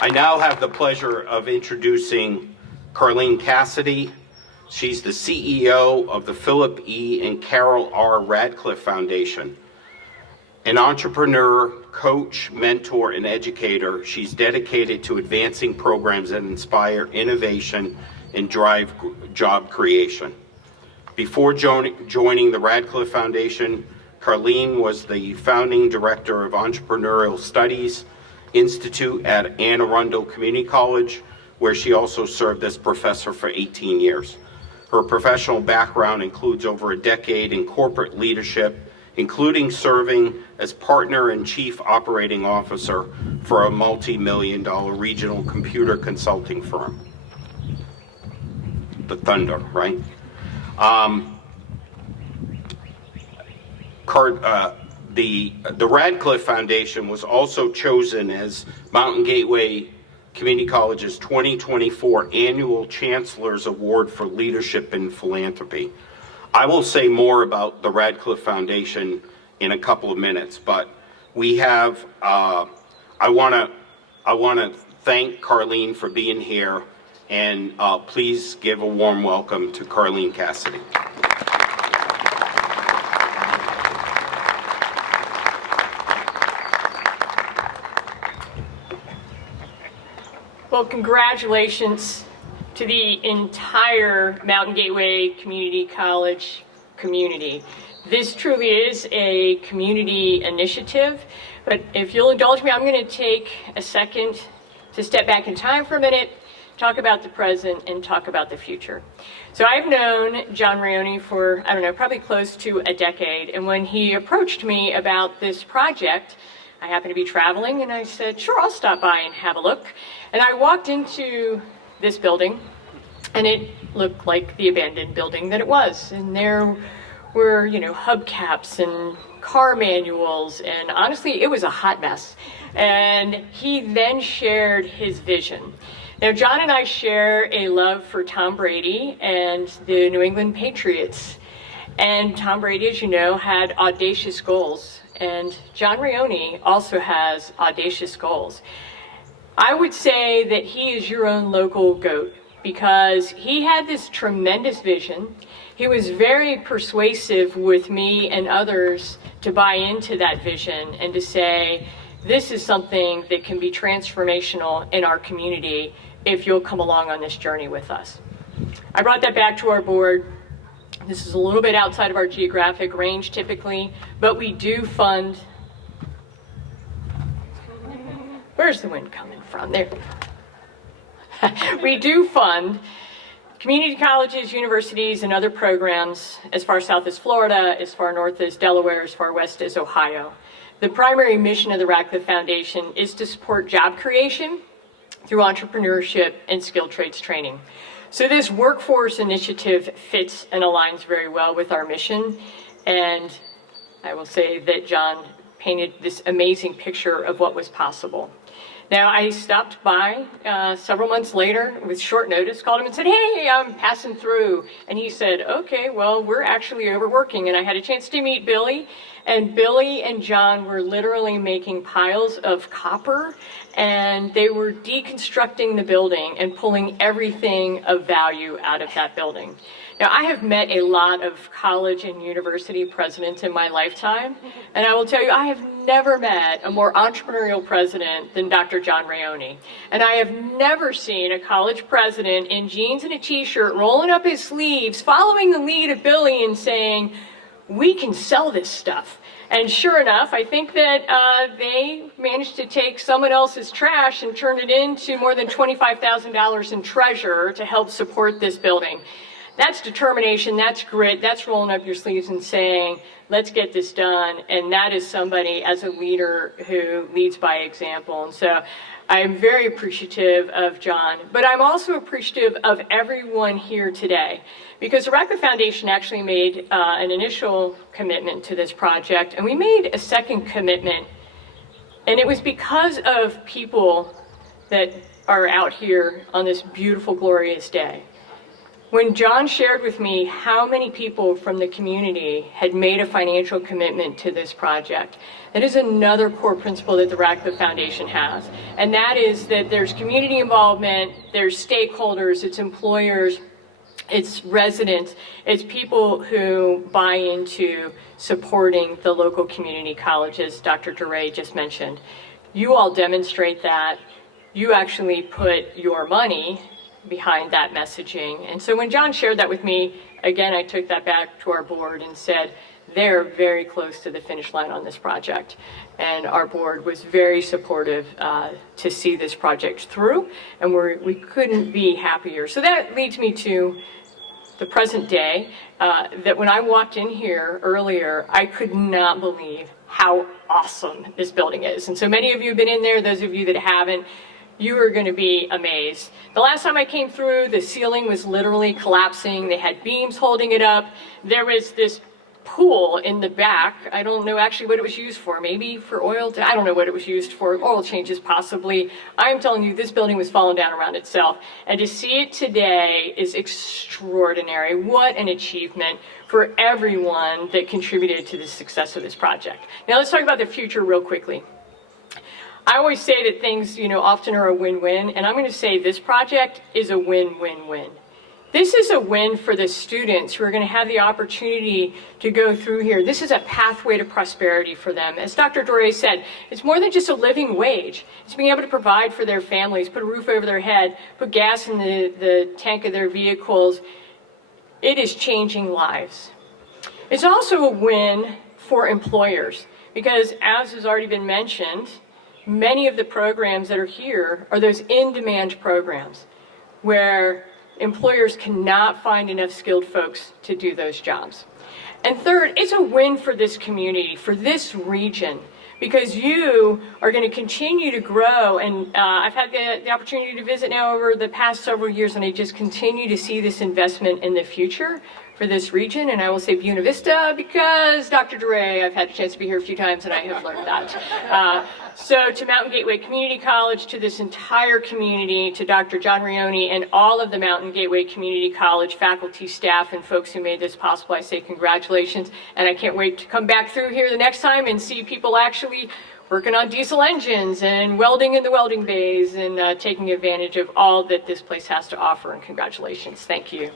I now have the pleasure of introducing Carlene Cassidy. She's the CEO of the Philip E Carole R Ratcliffe Foundation. An entrepreneur, coach, mentor, and educator, she's dedicated to advancing programs that inspire innovation and drive job creation. Before joining the Ratcliffe Foundation, Carlene was the founding director of Entrepreneurial Studies Institute at Anne Arundel Community College, where she also served as professor for 18 years. Her professional background includes over a decade in corporate leadership, including serving as partner and chief operating officer for a multi-million-dollar regional computer consulting firm. The Thunder, right? The Ratcliffe Foundation was also chosen as Mountain Gateway Community College's 2024 Annual Chancellor's Award for Leadership in Philanthropy. I will say more about the Ratcliffe Foundation in a couple of minutes, but we have, I want to thank Carlene for being here, and please give a warm welcome to Carlene Cassidy. Well, congratulations to the entire Mountain Gateway Community College community. This truly is a community initiative, but if you'll indulge me, I'm going to take a second to step back in time for a minute, talk about the present, and talk about the future. So I've known John Raioni for, I don't know, probably close to a decade, and when he approached me about this project, I happened to be traveling, and I said, sure, I'll stop by and have a look. And I walked into this building, and it looked like the abandoned building that it was. And there were, hubcaps and car manuals, and honestly, it was a hot mess. And he then shared his vision. Now, John and I share a love for Tom Brady and the New England Patriots. And Tom Brady, as you know, had audacious goals. And John Raioni also has audacious goals. I would say that he is your own local GOAT because he had this tremendous vision. He was very persuasive with me and others to buy into that vision and to say, this is something that can be transformational in our community if you'll come along on this journey with us. I brought that back to our board. This is a little bit outside of our geographic range typically, but we do fund. Where's the wind coming from? There. We do fund community colleges, universities, and other programs as far south as Florida, as far north as Delaware, as far west as Ohio. The primary mission of the Ratcliffe Foundation is to support job creation through entrepreneurship and skilled trades training. So this workforce initiative fits and aligns very well with our mission, and I will say that John painted this amazing picture of what was possible. Now, I stopped by several months later with short notice, called him and said, hey, I'm passing through. And he said, okay, well, we're actually overworking. And I had a chance to meet Billy. And Billy and John were literally making piles of copper. And they were deconstructing the building and pulling everything of value out of that building. Now, I have met a lot of college and university presidents in my lifetime, and I will tell you, I have never met a more entrepreneurial president than Dr. John Raioni. And I have never seen a college president in jeans and a t-shirt rolling up his sleeves, following the lead of Billy and saying, we can sell this stuff. And sure enough, I think that they managed to take someone else's trash and turn it into more than $25,000 in treasure to help support this building. That's determination, that's grit, that's rolling up your sleeves and saying, let's get this done. And that is somebody as a leader who leads by example. And so I'm very appreciative of John, but I'm also appreciative of everyone here today, because the Ratcliffe Foundation actually made an initial commitment to this project, and we made a second commitment, and it was because of people that are out here on this beautiful, glorious day. When John shared with me how many people from the community had made a financial commitment to this project, that is another core principle that the Ratcliffe Foundation has. And that is that there's community involvement, there's stakeholders, it's employers, it's residents, it's people who buy into supporting the local community colleges Dr. DeRay just mentioned. You all demonstrate that. You actually put your money behind that messaging. And so when John shared that with me, again, I took that back to our board and said, they're very close to the finish line on this project. And our board was very supportive to see this project through, and we couldn't be happier. So that leads me to the present day, that when I walked in here earlier, I could not believe how awesome this building is. And so many of you have been in there, those of you that haven't, you are going to be amazed. The last time I came through, the ceiling was literally collapsing. They had beams holding it up. There was this pool in the back. I don't know actually what it was used for. Maybe for oil. I don't know what it was used for. Oil changes possibly. I'm telling you, this building was falling down around itself. And to see it today is extraordinary. What an achievement for everyone that contributed to the success of this project. Now let's talk about the future real quickly. I always say that things, often are a win-win, and I'm going to say this project is a win-win-win. This is a win for the students who are going to have the opportunity to go through here. This is a pathway to prosperity for them. As Dr. DeRay said, it's more than just a living wage. It's being able to provide for their families, put a roof over their head, put gas in the tank of their vehicles. It is changing lives. It's also a win for employers because, as has already been mentioned, many of the programs that are here are those in-demand programs where employers cannot find enough skilled folks to do those jobs. And third, it's a win for this community, for this region, because you are going to continue to grow. And I've had the opportunity to visit now over the past several years, and I just continue to see this investment in the future for this region. And I will say Buena Vista because Dr. DeRay, I've had a chance to be here a few times and I have learned that. So to Mountain Gateway Community College, to this entire community, to Dr. John Rioni and all of the Mountain Gateway Community College faculty, staff, and folks who made this possible, I say congratulations. And I can't wait to come back through here the next time and see people actually working on diesel engines and welding in the welding bays and taking advantage of all that this place has to offer. And congratulations. Thank you.